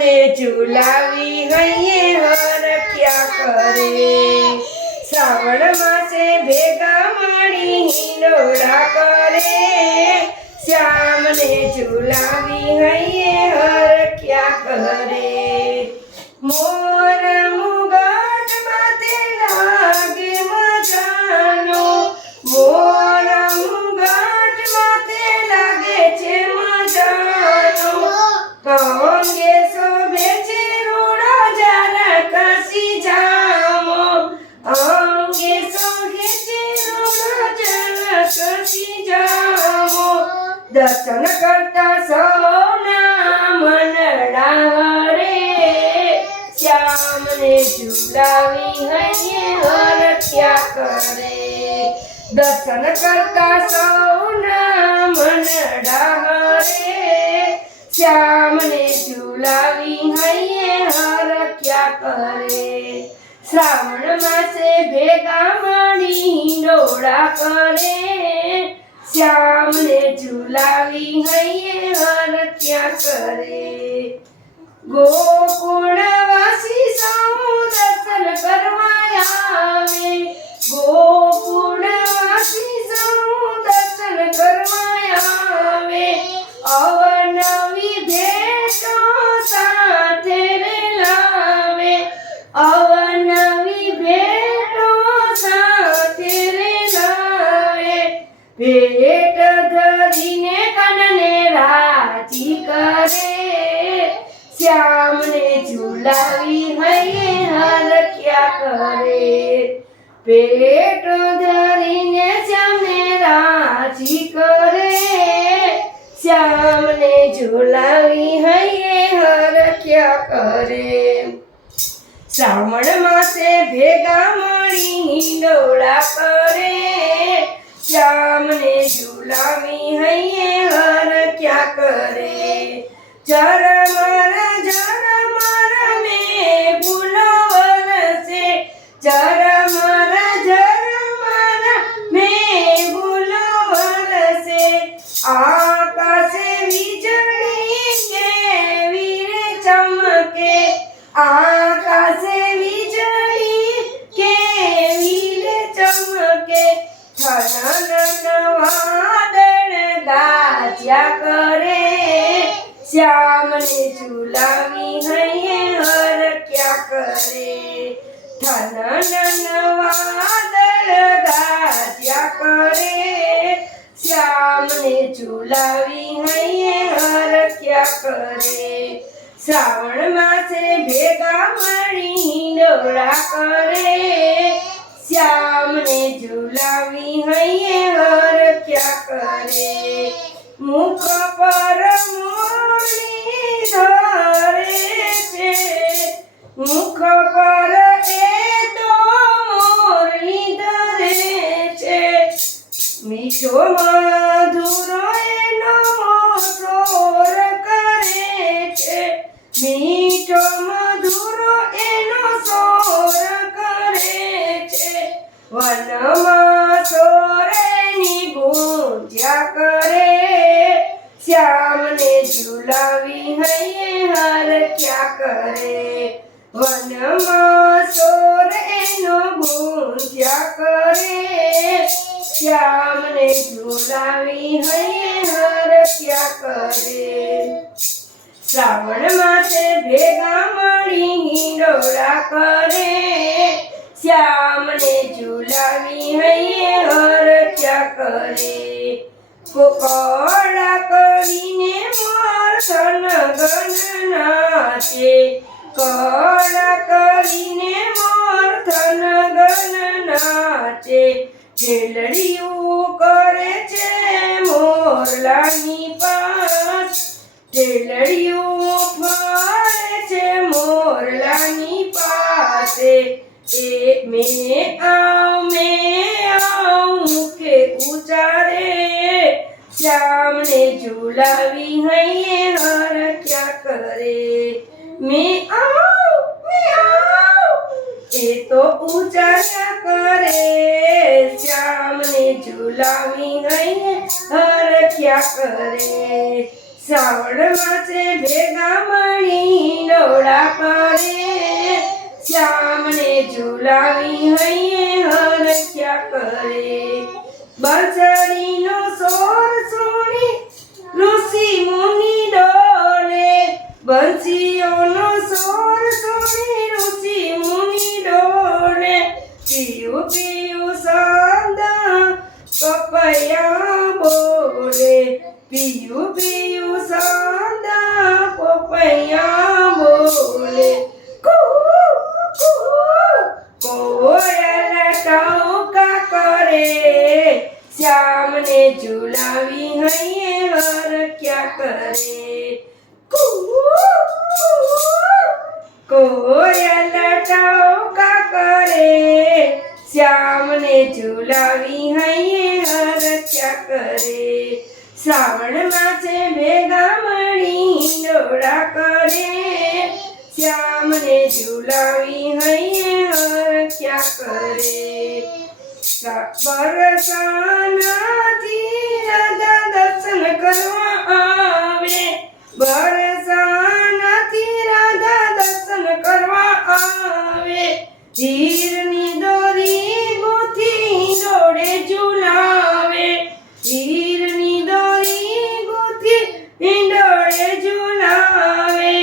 શ્યામને ઝુલાવી હૈયે હરખ્યા કરે? શ્રાવણ માસે ભેગા મળી હિંડોળા કરે. શ્યામને ઝુલાવી હૈયે હરખ્યા કરે? દર્શન કરતા સૌના મનડા રે. શ્યામને ઝુલાવી હૈયે, હરખ્યા કરે. દર્શન કરતા સૌના મનડા રે. શ્યામને ઝુલાવી હૈયે, હરખ્યા કરે. શ્રાવણ માસે ભેગા મળી ડોળા કરે. શ્યામને ઝુલાવી હૈયે હરખ્યા કરે. ગોકુળવાસી સૌ દર્શન કરવા આવે. ગોકુળવાસી ભેટ ધરીને કનને રાજી કરે. શ્યામને ઝુલાવી હૈયે હરખ્યા કરે. પેટ ધરીને શ્યામને રાજી કરે. શ્યામને ઝુલાવી હૈયે હરખ્યા કરે. શ્રાવણ માસે ભેગા મળી હિંડોળા ચરમર ઝરમર મે ફૂલો વરસે ચરમર ઝરમર મે ફૂલો વરસે આકાશે વીજળી કેવી રે ચમકે આકાશે વીજળી કેવી રે ચમકે થનન વાદળ ગાજ્યા કરે શ્યામને ઝુલાવી હૈયે હરખ્યા કરે? થનન વાદળ ગાજ્યા કરે. શ્યામને ઝુલાવી હૈયે હરખ્યા કરે? શ્રાવણ માસે ભેગા મળી ડોળા કરે. વનમાં સોરેની ગુંજ્યા કરે. શ્યામને ઝુલાવી હૈયે હરખ્યા કરે. વનમાં સોર એનો ગુંજ્યા કરે. શ્યામને ઝુલાવી હૈયે હરખ્યા કરે. શ્રાવણ માસે ભેગા મળી હિંડોળા કરે. શ્યામને ઝુલાવી હૈયે હરખ્યા કરે. કોકળા કરીને મોરસન ગન નાચે. કળા કરીને મોરથન ગન નાચે. ઢેલડિયું કરે છે મોરલાની પાસ. ઢેલડિયું ફાળે છે મોરલાની પાસે. એ મે આવ મે આવ મુખે ઉચારે શ્યામને ઝુલાવી હૈયે હરખ્યા કરે મે આવ મે આવ એ તો ઉચાર્યા કરે શ્યામને ઝુલાવી હૈયે હરખ્યા કરે શ્રાવણ માસે ભેગા મળી શ્યામને ઝુલાવી હૈયે હરખ્યા કરે. બસરીનો સોર સોને ઋષિ મુનિ ડોલે. બંસીઓનો શ્યામને ઝુલાવી હૈયે હરક્યા કરે. કુહુ કોયલ ટોકા કરે? શ્યામને ઝુલાવી હૈયે હરક્યા કરે. શ્રાવણ માસે મળી ડોળા કરે. શ્યામને ઝુલાવી હૈયે હરક્યા કરે. બરસાનાથી રાધા દર્શન કરવા આવે બરસાનાથી રાધા દર્શન કરવા આવે હીરની દોરી ગોથી દોડે ઝુલાવે હીરની દોરી ગોથી હિંડોળે ઝુલાવે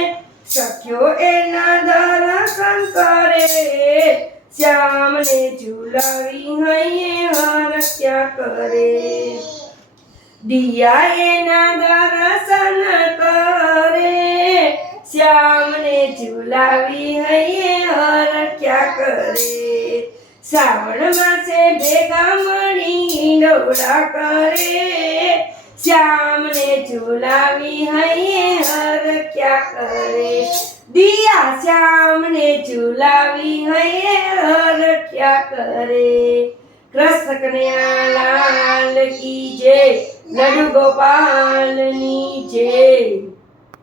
સખ્યો એના દર્શન કરે શ્યામને ઝુલાવી હૈયે હરક્યા કરે. દિયા એના દર્શન કરે. શ્યામને ઝુલાવી હૈયે હરક્યા કરે. શ્રાવણ માસે ભેગા મળી ડોળા કરે. શ્યામને ઝુલાવી હૈયે હરક્યા કરે? દિયા શ્યામને ઝુલાવી હૈયે હરક્યા કરે? કૃષ્ણ કન્યા લાલ કી જય, લડુ ગોપાલની જય.